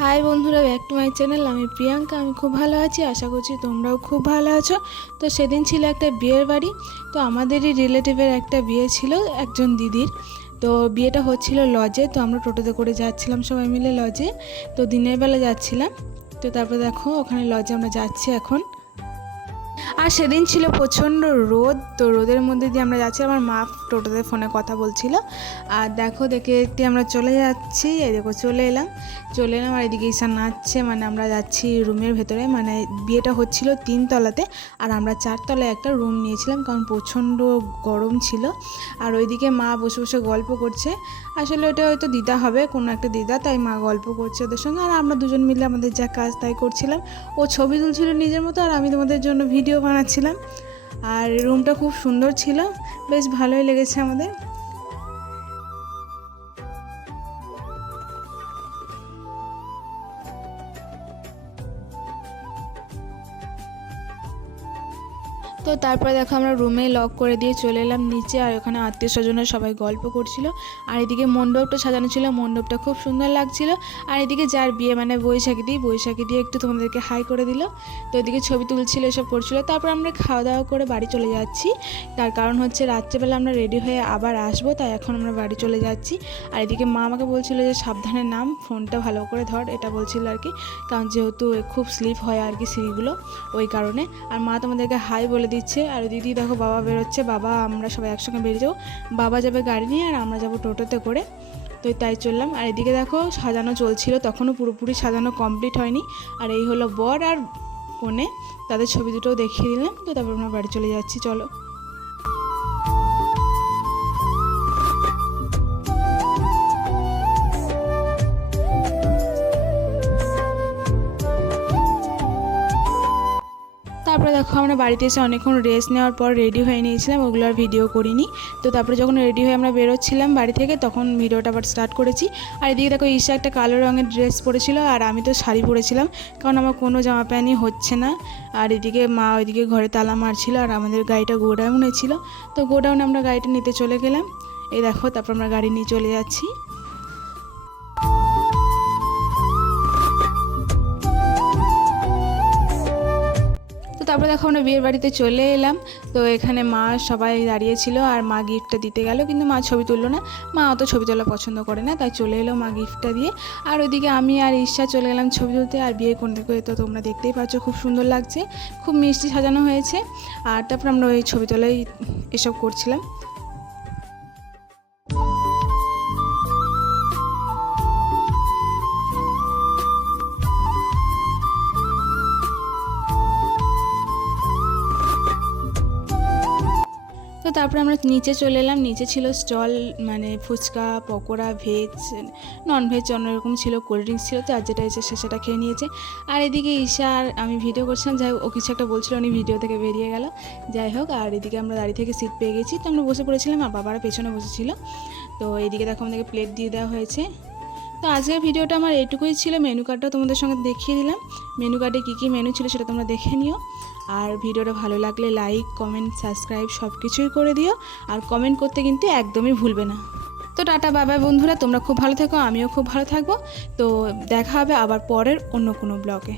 High বন্ধুরা, back to my channel. আমি প্রিয়াঙ্কা। আমি খুব ভালো আছি, আশা করছি তোমরাও খুব ভালো আছো। তো সেদিন ছিল একটা বিয়ের বাড়ি। তো আমাদেরই রিলেটিভের একটা বিয়ে ছিল একজন দিদির। তো বিয়েটা হচ্ছিল লজে। তো আমরা টোটোতে করে যাচ্ছিলাম সবাই মিলে লজে। তো দিনের বেলা যাচ্ছিলাম। তো তারপর দেখো ওখানে লজে আমরা যাচ্ছি এখন। আর সেদিন ছিল প্রচণ্ড রোদ। তো রোদের মধ্যে দিয়ে আমরা যাচ্ছি। আমার মা টোটোতে ফোনে কথা বলছিল। আর দেখো দেখে দেখতে আমরা চলে যাচ্ছি। এই দেখো চলে এলাম আর এদিকে ঈশা নাচছে। মানে আমরা যাচ্ছি রুমের ভেতরে। মানে বিয়েটা হচ্ছিল 3 তলাতে, আর আমরা 4 তলায় একটা রুম নিয়েছিলাম, কারণ প্রচণ্ড গরম ছিল। আর ওইদিকে মা বসে বসে গল্প করছে। আসলে ওটা হয়তো দিদা হবে, কোনো একটা দিদা, তাই মা গল্প করছে ওদের সঙ্গে। আর আমরা দুজন মিলে আমাদের যা কাজ তাই করছিলাম। ও ছবি তুলছিল নিজের মতো, আর আমি তোমাদের জন্য ভিডিও বানাচ্ছিলাম। আর রুমটা খুব সুন্দর ছিল, বেশ ভালোই লেগেছে আমাদের। তো তারপরে দেখো আমরা রুমে লক করে দিয়ে চলে এলাম নিচে। আর ওখানে আত্মীয় স্বজনরা সবাই গল্প করছিল। আর এদিকে মণ্ডপটা সাজানো ছিল, মণ্ডপটা খুব সুন্দর লাগছিল। আর এদিকে যার বিয়ে মানে বৈশাখী দিয়ে একটু তোমাদেরকে হাই করে দিল। তো এদিকে ছবি তুলছিল, এসব করছিল। তারপর আমরা খাওয়া দাওয়া করে বাড়ি চলে যাচ্ছি। তার কারণ হচ্ছে রাত্রেবেলা আমরা রেডি হয়ে আবার আসবো, তাই এখন আমরা বাড়ি চলে যাচ্ছি। আর এদিকে মা আমাকে বলছিল যে সাবধানে নাম, ফোনটা ভালো করে ধর, এটা বলছিল আর কি। কারণ যেহেতু খুব স্লিপ হয় আর কি সিঁড়িগুলো, ওই কারণে। আর মা তোমাদেরকে হাই বলে দিচ্ছে। আর দিদি দেখো বাবা বেরোচ্ছে। বাবা আমরা সবাই একসঙ্গে বেরিয়ে যাবো। বাবা যাবে গাড়ি নিয়ে, আর আমরা যাবো টোটোতে করে। তো তাই চললাম। আর এদিকে দেখো সাজানো চলছিল, তখনও পুরোপুরি সাজানো কমপ্লিট হয়নি। আর এই হলো বর আর কনে, তাদের ছবি দুটোও দেখিয়ে দিলাম। তো তারপর আমরা বাড়ি চলে যাচ্ছি, চলো। তারপরে দেখো আমরা বাড়িতে এসে অনেকক্ষণ রেস্ট নেওয়ার পর রেডি হয়ে নিয়েছিলাম, ওগুলো আর ভিডিও করিনি। তো তারপরে যখন রেডি হয়ে আমরা বেরোচ্ছিলাম বাড়ি থেকে, তখন ভিডিওটা আবার স্টার্ট করেছি। আর এদিকে দেখো ঈশা একটা কালো রঙের ড্রেস পরেছিল, আর আমি তো শাড়ি পরেছিলাম, কারণ আমার কোনো জামা প্যান্টই হচ্ছে না। আর এদিকে মা ওইদিকে ঘরে তালা মারছিল, আর আমাদের গাড়িটা গোডাউনে ছিল। তো গোডাউনে আমরা গাড়িটা নিতে চলে গেলাম। এই দেখো তারপর আমরা গাড়ি নিয়ে চলে যাচ্ছি। তো তারপরে দেখো আমরা বিয়ের বাড়িতে চলে এলাম। তো এখানে মা সবাই দাঁড়িয়েছিল, আর মা গিফটটা দিতে গেল, কিন্তু মা ছবি তুললো না। মা অত ছবি তোলা পছন্দ করে না, তাই চলে এলো মা গিফটটা দিয়ে। আর ওইদিকে আমি আর ঈশা চলে গেলাম ছবি তুলতে। আর বিয়ে কোণে তো তোমরা দেখতেই পাচ্ছ, খুব সুন্দর লাগছে, খুব মিষ্টি সাজানো হয়েছে। আর তারপর আমরা ওই ছবি তোলাই এসব করছিলাম। তো তারপরে আমরা নিচে চলে এলাম। নিচে ছিল স্টল, মানে phuchka, pakora, veg, non veg, অন্যরকম ছিল, কোল্ড ড্রিঙ্কস ছিল। তো আর যেটা এসেছে সেটা খেয়ে নিয়েছে। আর এদিকে ঈশা আর আমি ভিডিও করছিলাম, যাই হোক ও কিছু একটা বলছিল, উনি ভিডিও থেকে বেরিয়ে গেল, যাই হোক। আর এদিকে আমরা দাঁড়িয়ে থেকে সিট পেয়ে গেছি। তো আমরা বসে পড়েছিলাম, আর বাবারা পেছনে বসেছিল। তো এইদিকে দেখো আমাদেরকে প্লেট দিয়ে দেওয়া হয়েছে। তো আজকের ভিডিওটা আমার এইটুকুই ছিল। মেনু কার্ডটাও তোমাদের সঙ্গে দেখিয়ে দিলাম। মেনু কার্ডে কী কী মেনু ছিল সেটা তোমরা দেখে নিও। আর ভিডিওটা ভালো লাগলে লাইক, কমেন্ট, সাবস্ক্রাইব সব কিছুই করে দিও। আর কমেন্ট করতে কিন্তু একদমই ভুলবে না। তো টাটা, বাই বাই বন্ধুরা, তোমরা খুব ভালো থেকো, আমিও খুব ভালো থাকবো। তো দেখা হবে আবার পরের অন্য কোনো ব্লগে।